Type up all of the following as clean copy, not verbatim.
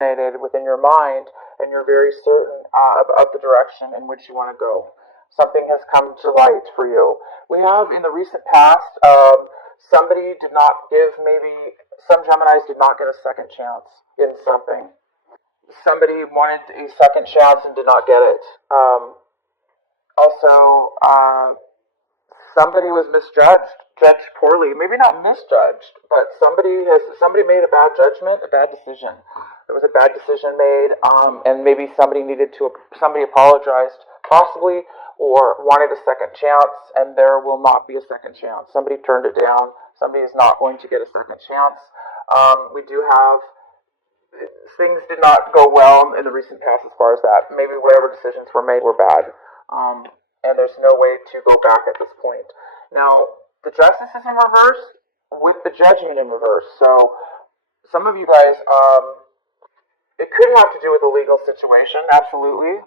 within your mind, and you're very certain of the direction in which you want to go. Something has come to light for you. We have in the recent past, somebody did not give, maybe some Geminis did not get a second chance in something. Somebody wanted a second chance and did not get it. Also, somebody was misjudged, judged poorly. Maybe not misjudged, but somebody made a bad judgment, a bad decision. There was a bad decision made, and maybe somebody apologized, possibly, or wanted a second chance, and there will not be a second chance. Somebody turned it down. Somebody is not going to get a second chance. We do have things did not go well in the recent past as far as that. Maybe whatever decisions were made were bad. And there's no way to go back at this point. Now, the justice is in reverse with the judgment in reverse. So, some of you guys, it could have to do with a legal situation, absolutely,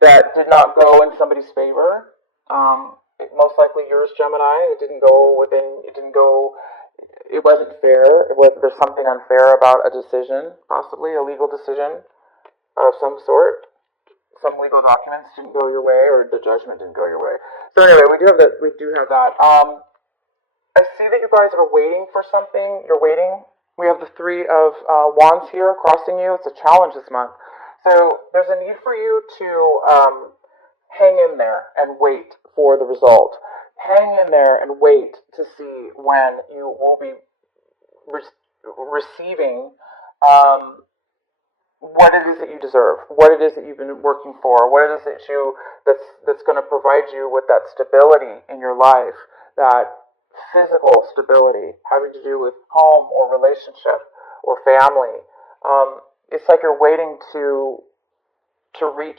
that did not go in somebody's favor. Most likely yours, Gemini. It wasn't fair. There's something unfair about a decision, possibly a legal decision of some sort. Some legal documents didn't go your way, or the judgment didn't go your way. So anyway, we do have that. I see that you guys are waiting for something. You're waiting. We have the Three of Wands here crossing you. It's a challenge this month. So there's a need for you to hang in there and wait for the result. Hang in there and wait to see when you will be receiving what it is that you deserve, what it is that you've been working for, what it is that's going to provide you with that stability in your life, that physical stability having to do with home or relationship or family. It's like you're waiting to reach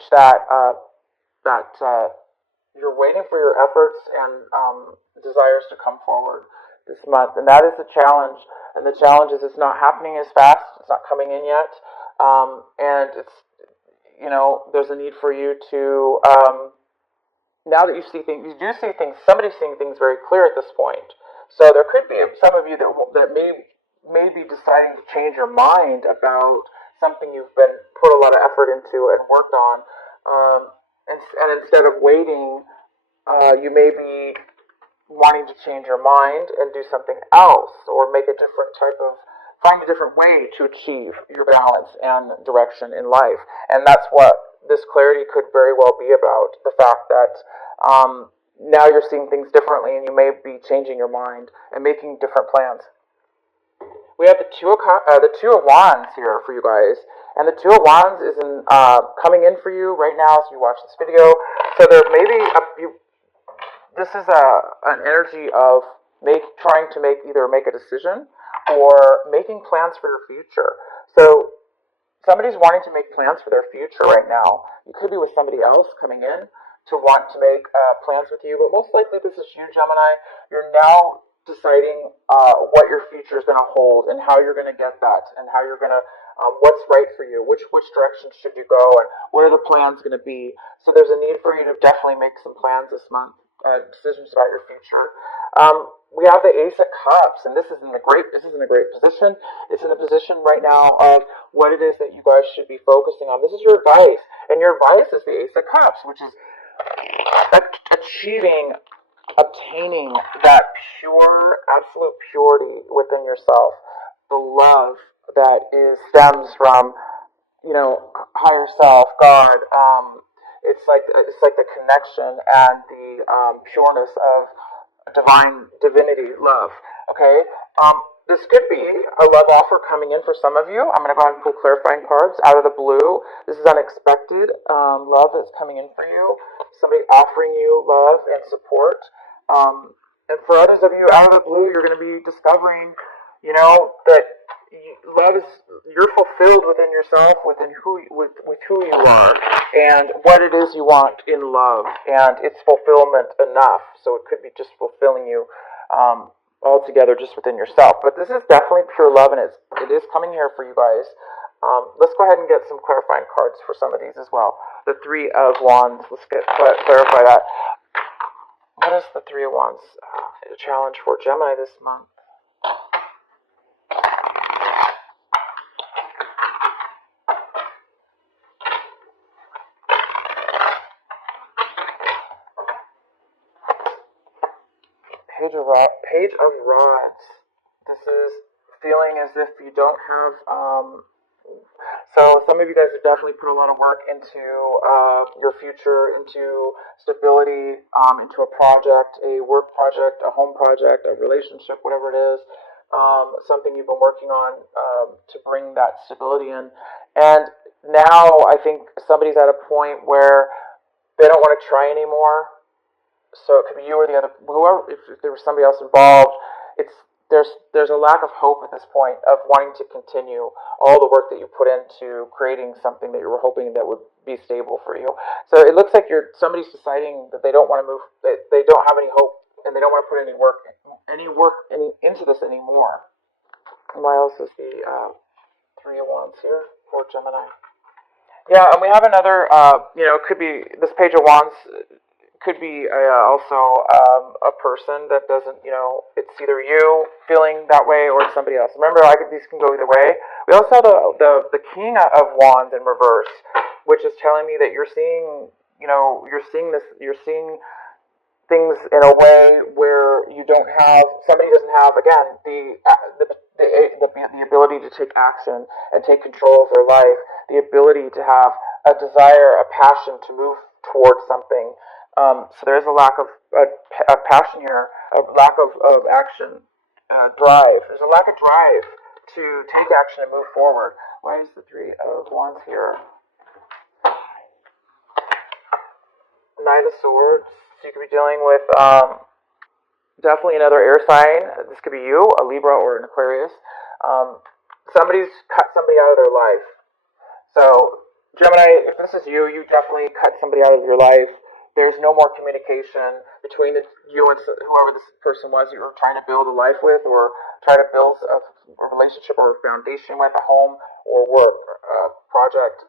you're waiting for your efforts and desires to come forward this month, and that is the challenge. And the challenge is it's not happening as fast. It's not coming in yet, and there's a need for you to now that you do see things. Somebody's seeing things very clear at this point. So there could be some of you that may be deciding to change your mind about something you've been put a lot of effort into and worked on. And instead of waiting, you may be wanting to change your mind and do something else, or find a different way to achieve your balance and direction in life. And that's what this clarity could very well be about. The fact that now you're seeing things differently, and you may be changing your mind and making different plans. We have the Two of Wands here for you guys, and the Two of Wands is coming in for you right now as you watch this video. So there may be this is an energy of trying to either make a decision or making plans for your future. So somebody's wanting to make plans for their future right now. You could be with somebody else coming in to want to make plans with you, but most likely this is you, Gemini. You're now deciding what your future is going to hold and how you're going to get that, and how you're going to what's right for you, which direction should you go, and what are the plans going to be. So there's a need for you to definitely make some plans this month, decisions about your future. We have the Ace of Cups, and this is in a great position. It's in a position right now of what it is that you guys should be focusing on. This is your advice, and your advice is the Ace of Cups, which is obtaining that pure, absolute purity within yourself, the love that stems from, higher self, God. It's like the connection and the pureness of divinity, love. Okay. This could be a love offer coming in for some of you. I'm going to go ahead and pull clarifying cards out of the blue. This is unexpected love that's coming in for you. Somebody offering you love and support. And for others of you, out of the blue, you're going to be discovering, that love is, you're fulfilled within yourself, with who you are, and what it is you want in love, and it's fulfillment enough. So it could be just fulfilling you altogether just within yourself. But this is definitely pure love, and it is coming here for you guys. Let's go ahead and get some clarifying cards for some of these as well. The Three of Wands. Let's clarify that. What is the Three of Wands challenge for Gemini this month? Page of Rods. This is feeling as if you don't have. So some of you guys have definitely put a lot of work into your future, into stability, into a project, a work project, a home project, a relationship, whatever it is. Something you've been working on to bring that stability in. And now I think somebody's at a point where they don't want to try anymore. So it could be you or the other, whoever. If there was somebody else involved, it's there's a lack of hope at this point of wanting to continue all the work that you put into creating something that you were hoping that would be stable for you. So it looks like somebody's deciding that they don't want to move, that they don't have any hope, and they don't want to put into this anymore. And why else is the Three of Wands here for Gemini? Yeah, and we have another. It could be this Page of Wands. Could be also a person that doesn't. It's either you feeling that way or it's somebody else. Remember, these can go either way. We also have the King of Wands in reverse, which is telling me that you're seeing. You're seeing things in a way where somebody doesn't have, again, the ability to take action and take control of their life, the ability to have a desire, a passion to move towards something. So there is a lack of a passion here, a lack of action, drive. There's a lack of drive to take action and move forward. Why is the Three of Wands here? Knight of Swords. So you could be dealing with definitely another air sign. This could be you, a Libra or an Aquarius. Somebody's cut somebody out of their life. So Gemini, if this is you, you definitely cut somebody out of your life. There's no more communication between you and whoever this person was you were trying to build a life with, or try to build a relationship or a foundation with, a home or work project.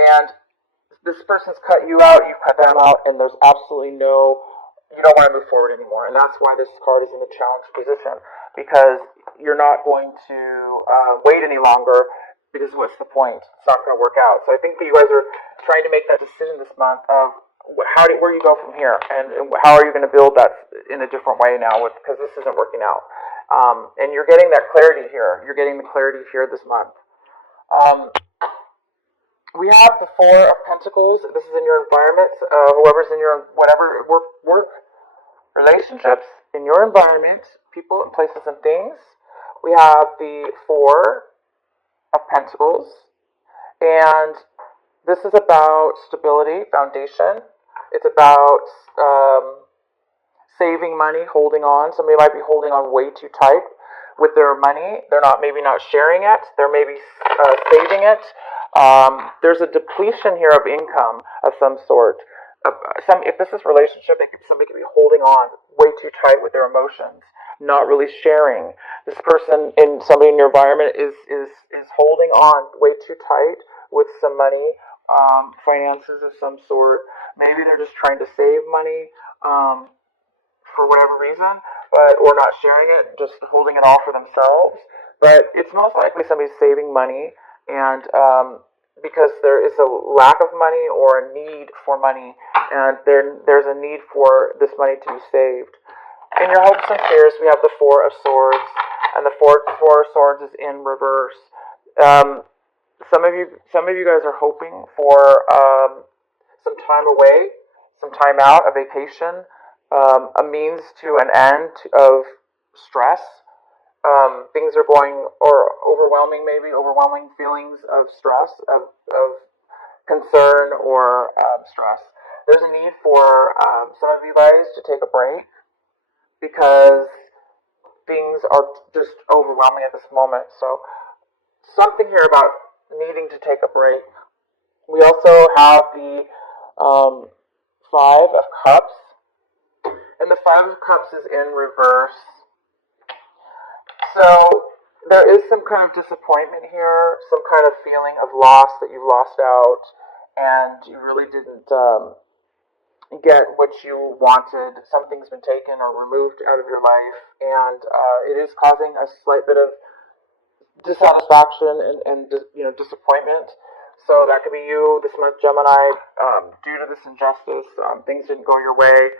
And this person's cut you out, you've cut them out, and there's absolutely you don't want to move forward anymore. And that's why this card is in the challenge position, because you're not going to wait any longer, because what's the point? It's not going to work out. So I think that you guys are trying to make that decision this month of where you go from here, and how are you going to build that in a different way now, because this isn't working out. And you're getting that clarity here. You're getting the clarity here this month. We have the Four of Pentacles. This is in your environment. Whoever's in your whatever work relationships in your environment, people and places and things. We have the Four of Pentacles, and this is about stability, foundation. It's about saving money, holding on. Somebody might be holding on way too tight with their money. They're maybe not sharing it. They're maybe saving it. There's a depletion here of income of some sort. If this is relationship, somebody could be holding on way too tight with their emotions, not really sharing. This person, somebody in your environment is holding on way too tight with some money, finances of some sort. Maybe they're just trying to save money for whatever reason, or not sharing it, just holding it all for themselves. But it's most likely somebody's saving money, and because there is a lack of money or a need for money, and there's a need for this money to be saved. In your hopes and fears, we have the Four of Swords, and the Four of Swords is in reverse. Some of you guys are hoping for some time away, some time out, a vacation, a means to an end of stress. Things are going, or overwhelming feelings of stress, of concern, or stress. There's a need for some of you guys to take a break, because things are just overwhelming at this moment. So something here about needing to take a break. We also have the Five of Cups, and the Five of Cups is in reverse. So there is some kind of disappointment here, some kind of feeling of loss, that you've lost out and you really didn't get what you wanted. Something's been taken or removed out of your life, and it is causing a slight bit of dissatisfaction and disappointment. So that could be you this month, Gemini. Due to this injustice, things didn't go your way.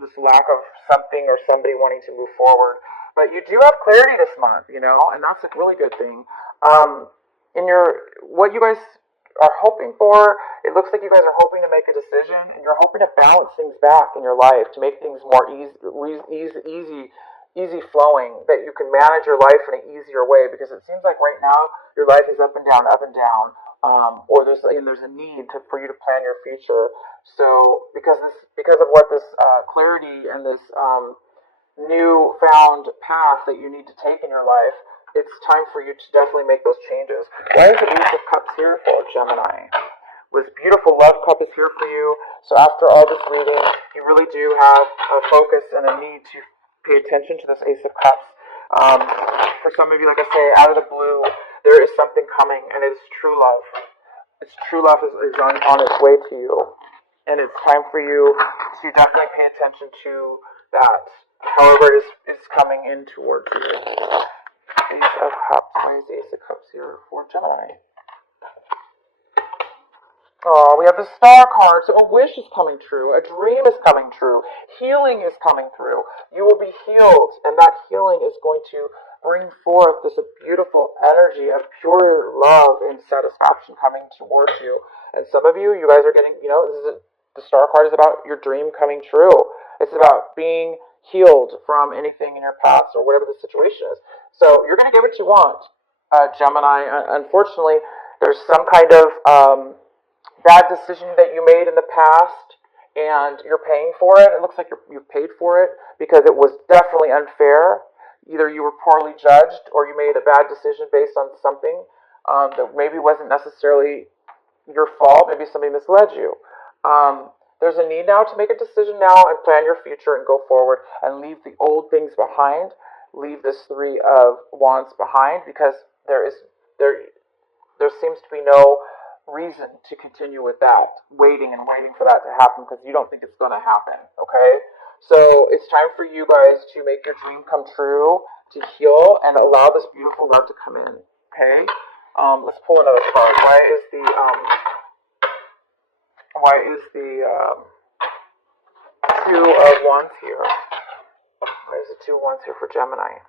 this lack of something or somebody wanting to move forward. But you do have clarity this month, and that's a really good thing. In what you guys are hoping for, it looks like you guys are hoping to make a decision, and you're hoping to balance things back in your life to make things more easy flowing, that you can manage your life in an easier way, because it seems like right now your life is up and down, or there's a need for you to plan your future. So because of what this clarity and this new found path that you need to take in your life, it's time for you to definitely make those changes. Why is the Ace of Cups here for Gemini? This beautiful love cup is here for you. So after all this reading, you really do have a focus and a need to pay attention to this Ace of Cups. For some of you, like I say, out of the blue, there is something coming, and it is true love. It's true love is on its way to you. And it's time for you to definitely pay attention to that, however it is coming in towards you. Ace of Cups. Why is the Ace of Cups here for Gemini? Oh, we have the Star card. So a wish is coming true. A dream is coming true. Healing is coming through. You will be healed, and that healing is going to bring forth this beautiful energy of pure love and satisfaction coming towards you. And some of you guys are getting, the Star card is about your dream coming true. It's about being healed from anything in your past or whatever the situation is. So you're going to get what you want, Gemini. Unfortunately, there's some kind of bad decision that you made in the past, and you're paying for it. It looks like you've paid for it because it was definitely unfair. Either you were poorly judged, or you made a bad decision based on something that maybe wasn't necessarily your fault. Maybe somebody misled you. There's a need now to make a decision now and plan your future and go forward and leave the old things behind. Leave this Three of Wands behind, because there seems to be no reason to continue with that, waiting for that to happen, because you don't think it's going to happen. Okay, so it's time for you guys to make your dream come true, to heal, and allow this beautiful love to come in. Okay, let's pull another card. Why is the Two of Wands here? Why is the Two of Wands here for Gemini?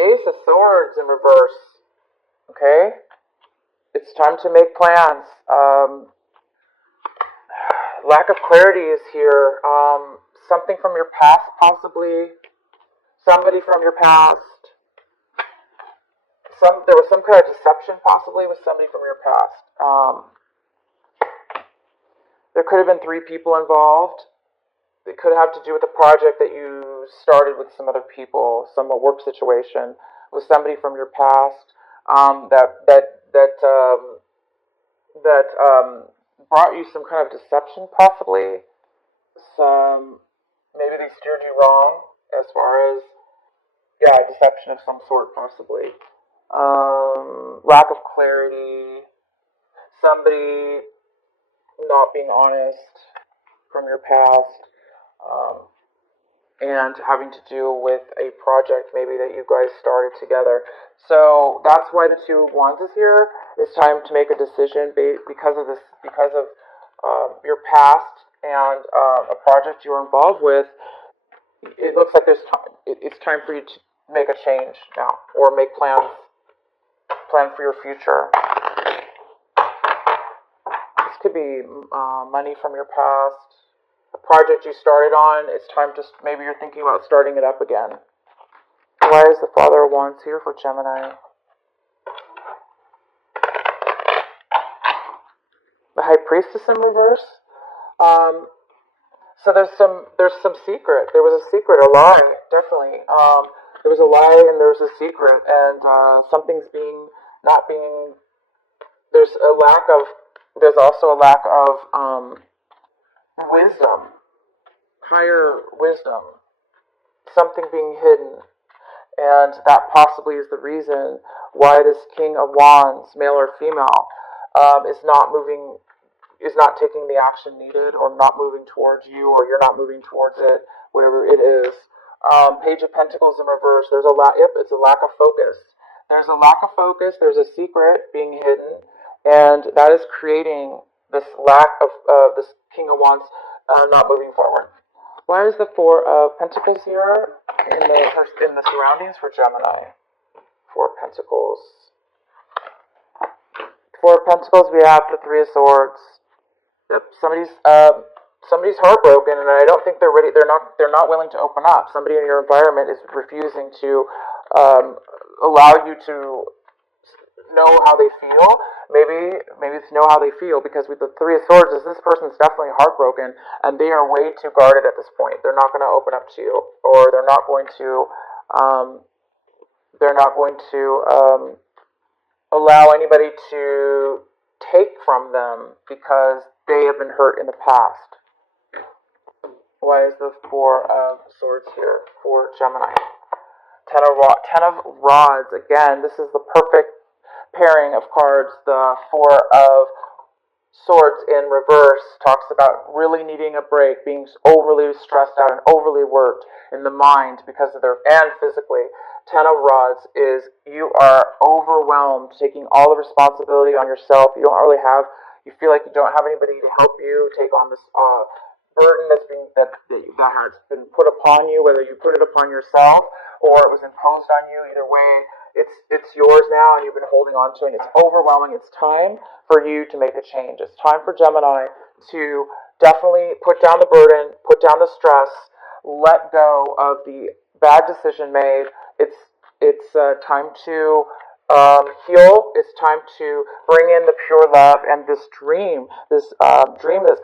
Ace of Swords in reverse. Okay? It's time to make plans. Lack of clarity is here. Something from your past, possibly. Somebody from your past. There was some kind of deception, possibly, with somebody from your past. There could have been three people involved. It could have to do with a project that you started with some other people, some work situation with somebody from your past that brought you some kind of deception, possibly. Maybe they steered you wrong as far as deception of some sort, possibly. Lack of clarity, somebody not being honest from your past. And having to do with a project maybe that you guys started together. So that's why the Two of Wands is here. It's time to make a decision because of your past and a project you were involved with. It looks like it's time for you to make a change now, or make plan for your future. This could be money from your past. A project you started on, it's time to, maybe you're thinking about starting it up again. Why is the Father of Wands here for Gemini? The High Priestess in reverse. So there's some secret. There was a secret, a lie, definitely. There was a lie and there was a secret, and something's not being. There's also a lack of wisdom, higher wisdom, something being hidden, and that possibly is the reason why this King of Wands, male or female, is not taking the action needed, or not moving towards you, or you're not moving towards it, whatever it is. Page of Pentacles in reverse. It's a lack of focus. There's a lack of focus. There's a secret being hidden, And that is creating this lack of this King of Wands not moving forward. Why is the Four of Pentacles here in the surroundings for Gemini? Four of Pentacles. Four of Pentacles, we have the Three of Swords. Yep, somebody's heartbroken, and I don't think they're ready. They're not willing to open up. Somebody in your environment is refusing to allow you to know how they feel. Maybe it's know how they feel, because with the Three of Swords, this person's definitely heartbroken, and they are way too guarded at this point. They're not going to open up to you, or they're not going to allow anybody to take from them because they have been hurt in the past. Why is the Four of Swords here for Gemini? Ten of Rods. Again, this is the perfect pairing of cards. The Four of Swords in reverse talks about really needing a break, being overly stressed out and overly worked in the mind because of and physically. Ten of Rods is you are overwhelmed, taking all the responsibility on yourself. You feel like you don't have anybody to help you take on this burden that has been put upon you, whether you put it upon yourself or it was imposed on you. Either way, it's yours now, and you've been holding on to it. It's overwhelming. It's time for you to make a change. It's time for Gemini to definitely put down the burden, put down the stress, let go of the bad decision made. It's time to heal. It's time to bring in the pure love and this dream that's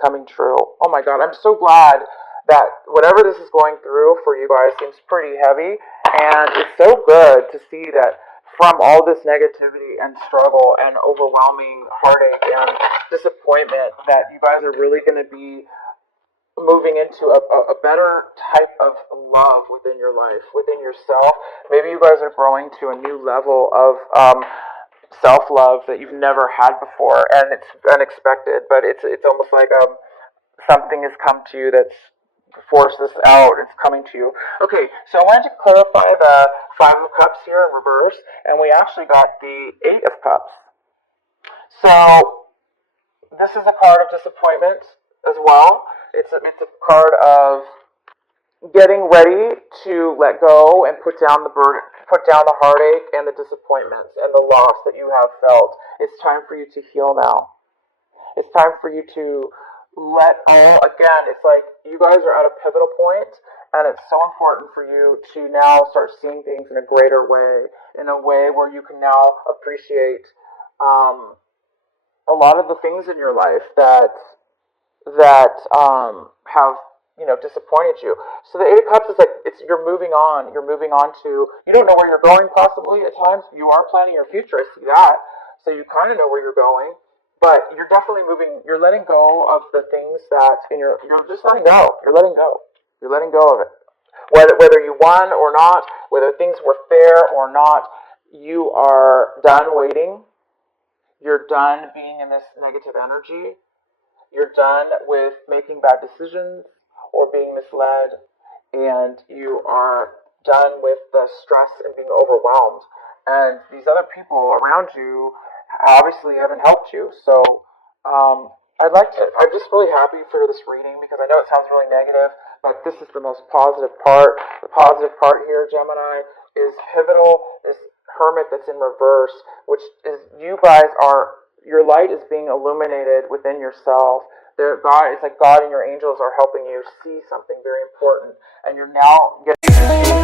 coming true. Oh my God, I'm so glad that whatever this is going through for you guys seems pretty heavy, and it's so good to see that from all this negativity and struggle and overwhelming heartache and disappointment, that you guys are really going to be moving into a better type of love within your life, within yourself. Maybe you guys are growing to a new level of self-love that you've never had before, and it's unexpected, but it's almost like something has come to you that's forced this out. It's coming to you. Okay, so I wanted to clarify the Five of Cups here in reverse, and we actually got the Eight of Cups. So this is a card of disappointment as well. It's a card of getting ready to let go and put down the burden, put down the heartache and the disappointments and the loss that you have felt. It's time for you to heal now. It's time for you to let all, again, it's like you guys are at a pivotal point, and it's so important for you to now start seeing things in a greater way, in a way where you can now appreciate a lot of the things in your life that have disappointed you. So the Eight of Cups is like you're moving on. You're moving on to, you don't know where you're going possibly at times. You are planning your future. I see that. So you kind of know where you're going, but you're definitely moving. You're letting go of the things that you're just letting go. You're letting go. You're letting go of it. Whether you won or not, whether things were fair or not, you are done waiting. You're done being in this negative energy. You're done with making bad decisions or being misled, and you are done with the stress and being overwhelmed. And these other people around you obviously haven't helped you. So I'm just really happy for this reading, because I know it sounds really negative, but this is the most positive part. The positive part here, Gemini, is pivotal, this Hermit that's in reverse, which is your light is being illuminated within yourself. It's like God and your angels are helping you see something very important, and you're now getting